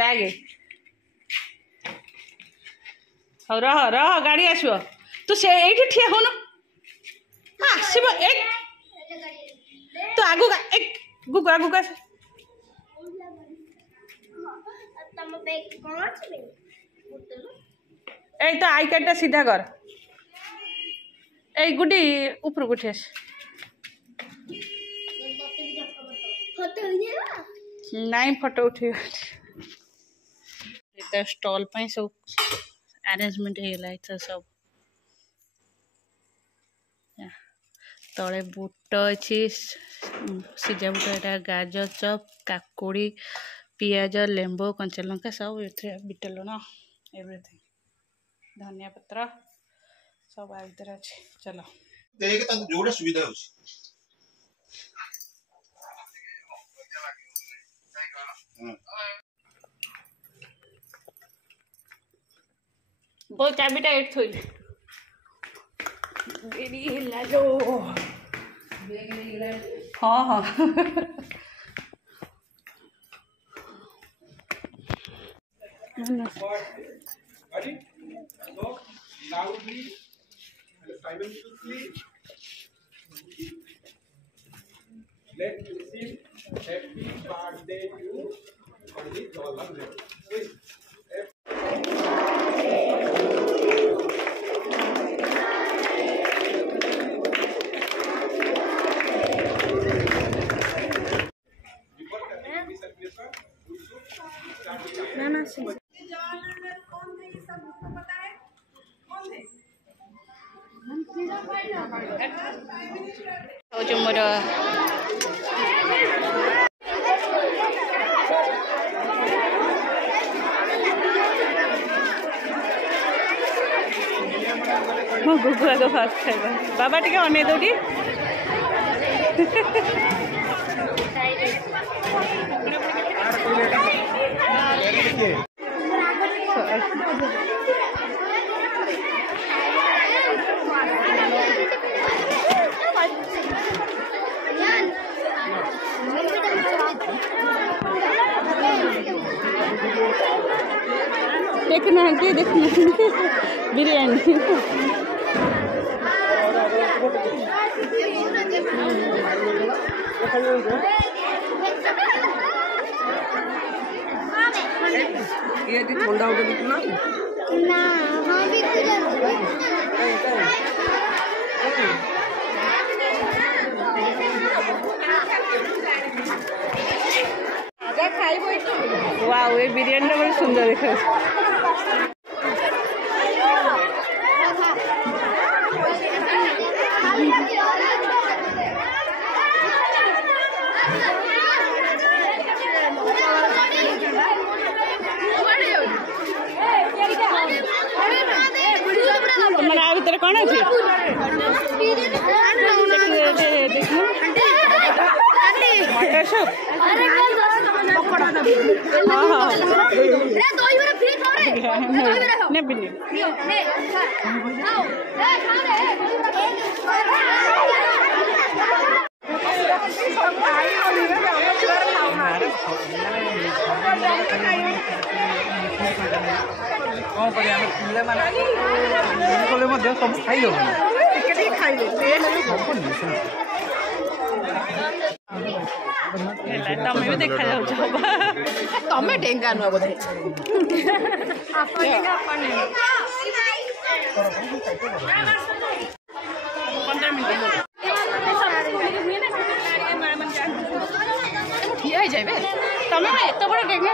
Bag हो रह रह गाड़ी आसो तू से ये ठिया हो आसब तू आगु गुगु आगु का ए तो आई कार्ड सीधा कर ए गुडी ऊपर उठे नहीं फोटो उठे स्टॉल सब अरेंजमेंट हो सब तले बुट अच्छी सीजा बुट यहाँ गाजर चप काकुड़ी पियाज लेंबू कंचा लंका सब ये बीट लुण एवरीथिंग धनिया पत्र सब आ भीतर अच्छे चलो जोड़ा सुविधा हो वो चाबीटा एट थोड़ी हाँ हाँ Let's receive happy birthday to Pandit Jawaharlal Nehru. Please. जो मोर मो गुगु आग फास्ट खाइबा बाबा टिके अने दोटी देखना बिरयानी ये दी ठंडा हो गई ना ना हां भी वाओ ये बिरयानी बड़ी सुंदर देखा भीतर कौन अच्छे मटर सूप सब खाई तमें भी देखा जाऊ तमें ढेंगा नुह बोधे ठिया जाए तमें एत बड़ ढेंगा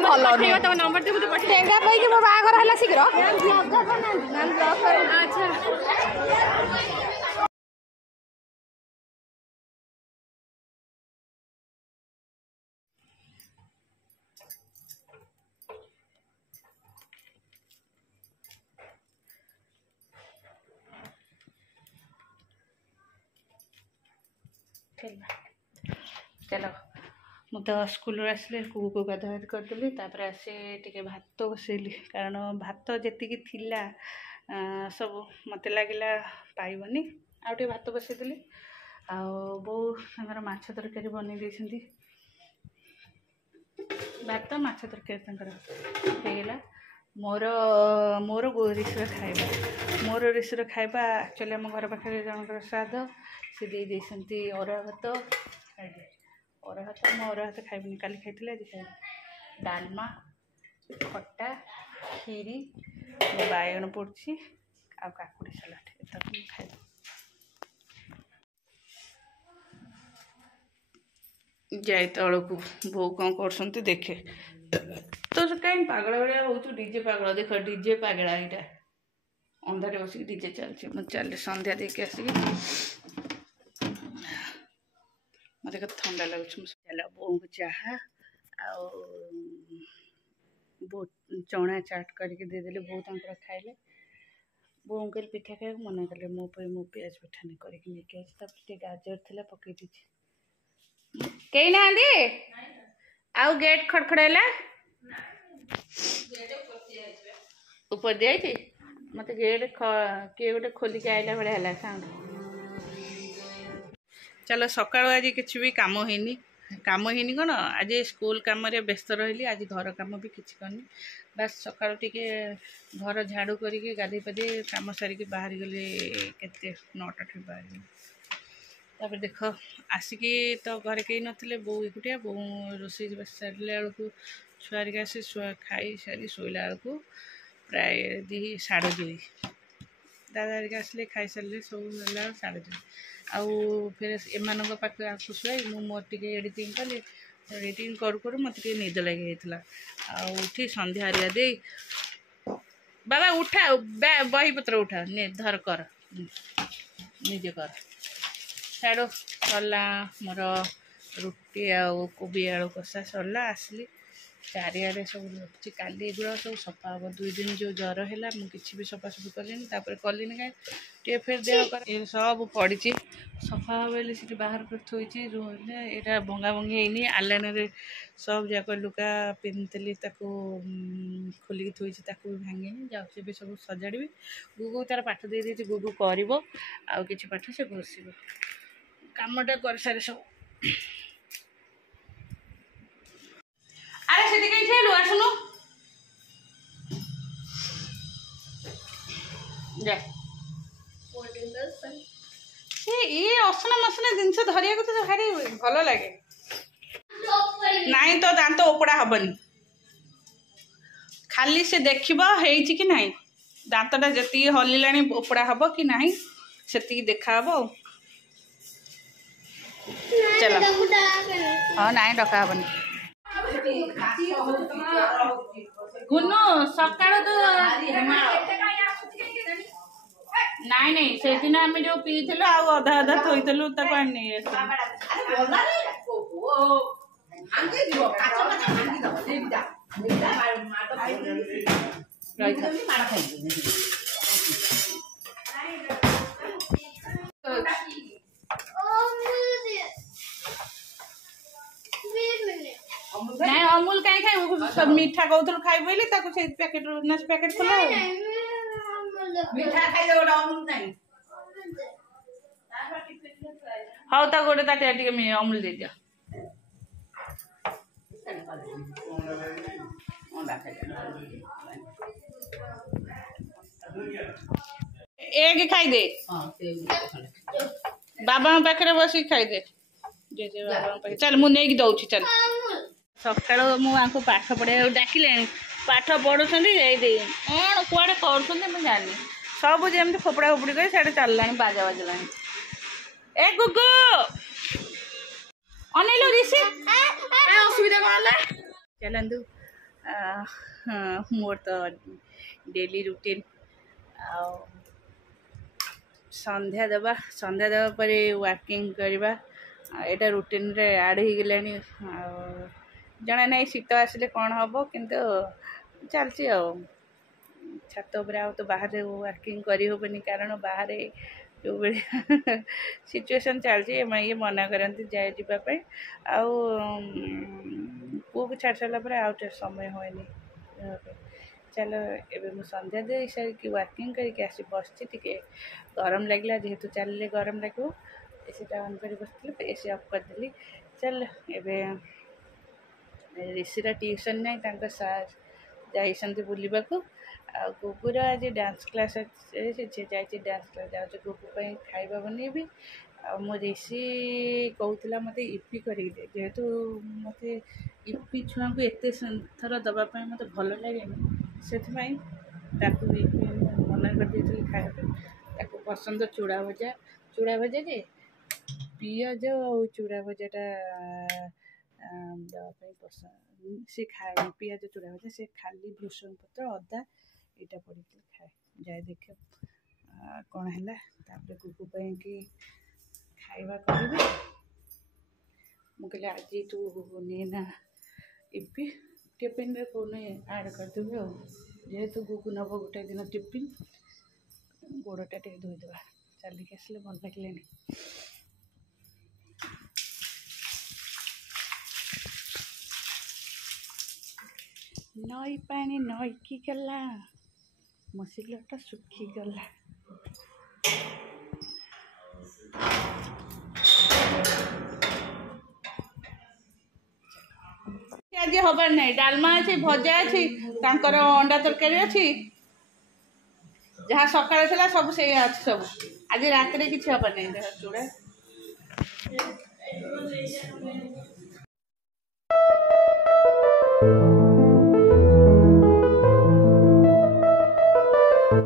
भल तुम नंबर ढेंगा पाई मो बाहर है शीघ्र चलो मु तो स्कूल आसले को गाधा करदेली आसे टे भात बसैली कारण भात जी थिला सब मत लगे पाइबनी आउ भात बसैदेली ଆଉ ବୋଉ ତାଙ୍କର ମାଛ ତରକାରୀ ବନେଇ ଦେଇଛନ୍ତି। ଭାତ ମାଛ ତରକାରୀ ତାଙ୍କର ହେଇଗଲା। ମୋର ରିସିର ଖାଇବା ଆକ୍ଚୁଆଲି ଆମ ଘର ପାଖରେ ଜଣଙ୍କର ଶ୍ରାଦ୍ଧ, ସେ ଦେଇଛନ୍ତି ଅରୁଆ ଭାତ ଖାଇବେ। ଅରୁଆ ଭାତ ମୁଁ ଅରୁଆ ଭାତ ଖାଇବିନି, କାଲି ଖାଇଥିଲି ଆଜି ଖାଇବି। ଡାଲମା, ଖଟା, କ୍ଷୀରି, ବାଇଗଣ ପୋଡୁଛି ଆଉ କାକୁଡ଼ି ସାଲାଡ଼, ଏତକ ମୁଁ ଖାଇବି। ଯାଇ ତଳକୁ ବୋଉ କ'ଣ କରୁଛନ୍ତି ଦେଖେ। ତୋର କାହିଁ ପାଗଳ ଭଳିଆ ହଉଛୁ, ଡିଜେ ପାଗଳ। ଦେଖ ଡିଜେ ପାଗଳା ଏଇଟା, ଅନ୍ଧାରେ ବସିକି ଡିଜେ ଚାଲିଛି। ମୁଁ ଚାଲିଲି ସନ୍ଧ୍ୟା ଦେଇକି ଆସିକି, ମୋତେ କେତେ ଥଣ୍ଡା ଲାଗୁଛି। ମୁଁ ଚାଲ ବୋଉଙ୍କୁ ଚାହା ଆଉ ଚଣା ଚାଟ୍ କରିକି ଦେଇଦେଲି, ବୋଉ ତାଙ୍କର ଖାଇଲେ। ବୋଉଙ୍କୁ କହିଲି ପିଠା ଖାଇବାକୁ, ମନା କଲେ। ମୋ ପାଇଁ ମୁଁ ପିଆଜ ପିଠା କରିକି ନେଇକି ଆସିଛି। ତାପରେ ଟିକେ ଗାଜର ଥିଲା ପକେଇ ଦେଇଛି। କେହି ନାହାନ୍ତି? ଆଉ ଗେଟ୍ ଖଡଖଡ ଉପରେ ଦିଆଯାଇଛି। ମତେ ଗେଟ୍ କିଏ ଗୋଟେ ଖୋଲିକି ଆଇଲା ଭଳିଆ ହେଲା ସାଉଣ୍ଡ। ଚାଲ ସକାଳୁ ଆଜି କିଛି ବି କାମ ହେଇନି କ'ଣ, ଆଜି ସ୍କୁଲ କାମରେ ବ୍ୟସ୍ତ ରହିଲି। ଆଜି ଘର କାମ ବି କିଛି କରିନି। ବାସ୍ ସକାଳୁ ଟିକେ ଘର ଝାଡ଼ୁ କରିକି ଗାଧୋଇ ପାଧେଇ କାମ ସାରିକି ବାହାରିଗଲି। କେତେ 9ଟାଠୁ ବାହାରିଗଲି। ତାପରେ ଦେଖ ଆସିକି ତ ଘରେ କେହି ନଥିଲେ, ବୋଉ ଏକୁଟିଆ। ବୋଉ ରୋଷେଇ ସାରିଲା ବେଳକୁ ଛୁଆ ହେରିକା ଆସି ଖାଇ ସାରି ଶୋଇଲା ବେଳକୁ ପ୍ରାୟ 2:30। ଦାଦା ହେରିକା ଆସିଲେ, ଖାଇସାରିଲେ, ସବୁ ହେଲା 2:30। ଆଉ ଫେରେ ଏମାନଙ୍କ ପାଖରେ ଆକୁ ଶୁଆଇ ମୁଁ ମୋର ଟିକେ ଏଡ଼ିଟିଂ କଲି। ଏଡ଼ିଟିଂ କରୁ କରୁ ମୋତେ ଟିକେ ନିଦ ଲାଗିଯାଇଥିଲା। ଆଉ ଉଠି ସନ୍ଧ୍ୟା ହେରିକା ଦେଇ, ବାବା ଉଠା, ବହିପତ୍ର ଉଠା, ଧର କର, ନିଜେ କର। ଛାଡ଼, ସରିଲା ମୋର ରୁଟି ଆଉ କୋବି ଆଳୁ କଷା ସରିଲା। ଆସିଲି, ଚାରିଆଡ଼େ ସବୁ ରଖୁଛି। କାଲି ଏଗୁଡ଼ା ସବୁ ସଫା ହେବ। 2 ଦିନ ଯେଉଁ ଜ୍ୱର ହେଲା, ମୁଁ କିଛି ବି ସଫାସଫି କଲିନି। ତାପରେ କଲିନି କାହିଁ, ଟିକେ ଫେର ଦେହ ଏ ସବୁ ପଡ଼ିଛି, ସଫା ହେବ ବୋଲି ସେଠି ବାହାର କରି ଥୋଇଛି। ରୁମ୍ରେ ଏଇଟା ଭଙ୍ଗାଭଙ୍ଗି ହେଇନି। ଆଲାନାରେ ସବୁ ଯାକ ଲୁଗା ପିନ୍ଧିଥିଲି, ତାକୁ ଖୋଲିକି ଥୋଇଛି, ତାକୁ ବି ଭାଙ୍ଗିନି। ଯାଉଛି ଏବେ ସବୁ ସଜାଡ଼ିବି। ଗୁଗୁ ତାର ପାଠ ଦେଇଦେଇଛି, ଗୁଗୁ କରିବ। ଆଉ କିଛି ପାଠ ସେ ଘୋଷିବ। କାମଟା କରିସାରେ ସବୁ। ଆରେ ସେଠି କାହିଁ ଠିଆହେଲୁ, ଆସୁନୁ। ଯା, ଇଏ ଅସନା ମସନା ଜିନିଷ ଧରିବାକୁ ତ ଭାରି ଭଲ ଲାଗେ। ନାଇଁ ତ ଦାନ୍ତ ଓପଡ଼ା ହବନି, ଖାଲି ସେ ଦେଖିବ ହେଇଛି କି ନାହିଁ। ଦାନ୍ତଟା ଯେତିକି ହଲିଲାଣି ଓପଡ଼ା ହବ କି ନାହିଁ ସେତିକି ଦେଖାହବ। ଆଉ ଚାଲ, ହଁ ନାଇଁ ଡକା ହବନି। ଗୁନୁ ସକାଳୁ ତ ନାଇଁ ସେଦିନ ଆମେ ଯୋଉ ପିଇଥିଲୁ ଆଉ ଅଧା ଥୋଇଥିଲୁ, ତାକୁ ଆଣି ନେଇ ଆସିଥିଲୁ। ନାଇଁ ଅମୁଲ କାହିଁ ଖାଇବୁ, ମିଠା କହୁଥିଲୁ ଖାଇବୁ ବୋଲି, ତାକୁ ସେଇ ପ୍ୟାକେଟ ଖୋଲା ମିଠା ଖାଇଦେ ଗୋଟେ ଅମୁଲ ନାହିଁ। ହଉ, ତାକୁ ଗୋଟେ ତାଟିଆ ଟିକେ ଅମୁଲ ଦେଇଦିଅ। ଏଗ ଖାଇଦେ, ବାବାଙ୍କ ପାଖରେ ବସିକି ଖାଇଦେ। ଚାଲ ମୁଁ ନେଇକି ଦଉଛି। ଚାଲ, ସକାଳୁ ମୁଁ ଆଙ୍କୁ ପାଠ ପଢ଼ିବାକୁ ଡାକିଲେଣି, ପାଠ ପଢୁଛନ୍ତି। ଯାଇଦେଇ କ'ଣ କୁଆଡ଼େ କରୁଛନ୍ତି ମୁଁ ଜାଣିନି। ସବୁ ଯେମିତି ଫୋପଡ଼ା ଫୋପଡ଼ି କରି ସିଆଡ଼େ ଚାଲିଲାଣି, ବାଜା ବାଜିଲାଣି। ଏ ଗୁଗୁ ଅନେଇଲୁ, ରିସି ଅସୁବିଧା କ'ଣ ହେଲା? ଚାଲନ୍ତୁ, ମୋର ତ ଡେଲି ରୁଟିନ୍। ଆଉ ସନ୍ଧ୍ୟା ଦେବା ପରେ ୱାକିଂ କରିବା, ଏଇଟା ରୁଟିନ୍ରେ ଆଡ଼୍ ହେଇଗଲାଣି। ଆଉ ଜଣା ନାହିଁ ଶୀତ ଆସିଲେ କ'ଣ ହେବ, କିନ୍ତୁ ଚାଲିଛି ଆଉ। ଛାତ ଉପରେ ଆଉ ତ ବାହାରେ ୱାକିଂ କରିହେବନି, କାରଣ ବାହାରେ ଯେଉଁଭଳି ସିଚୁଏସନ୍ ଚାଲିଛି, ଇଏ ମନା କରନ୍ତି ଯାଏ ଯିବା ପାଇଁ। ଆଉ ପୁଅକୁ ଛାଡ଼ି ସାରିଲା ପରେ ଆଉ ଟିକେ ସମୟ ହୁଏନି। ଚାଲ, ଏବେ ମୁଁ ସନ୍ଧ୍ୟା ଦେଇ ସାରିକି ୱାକିଂ କରିକି ଆସି ବସିଛି। ଟିକେ ଗରମ ଲାଗିଲା, ଯେହେତୁ ଚାଲିଲେ ଗରମ ଲାଗିବ, एसीटा ऑन कर बस एसी ऑफ करदेली चल एबे ऋषिर ट्यूशन नहीं सार जाइए बुलवाक आ गुगुर आज डांस क्लास जाए डांस क्लास जाऊँ गुगु खाଇବା बनैबी आ मो ऋषि कहूला मत इपी करदे जेहेतु मत इपी छुआ को एत थर दवापाई मत भल लगे से इपी मना कर खाया पसंद चूड़ा भजा जे पिज और चूड़ा भजाटा दवाई पसंद सी खाए पिज चूड़ा भजा से खाली भृषंग पत्र अदा यहाँ पड़ खाए जाए देखे कौन है गुगु कि खाଇବା करी मुझे आज तू नेना इपी टिफिन कौन आड करदेवी जेहेतु गुगु नब गोटे दिन टिफिन गोड़टा टे धोईदेवा चलिक आसले भल लगे नई पानी नईकी गला मसिलटा सुखीगला आज हबार नहीं डालमा अच्छी भजा अच्छी अंडा तरकारी अच्छी जहाँ सकाल था सब से अच्छी सब आज रात किसी हबार नहीं देख चूड़ा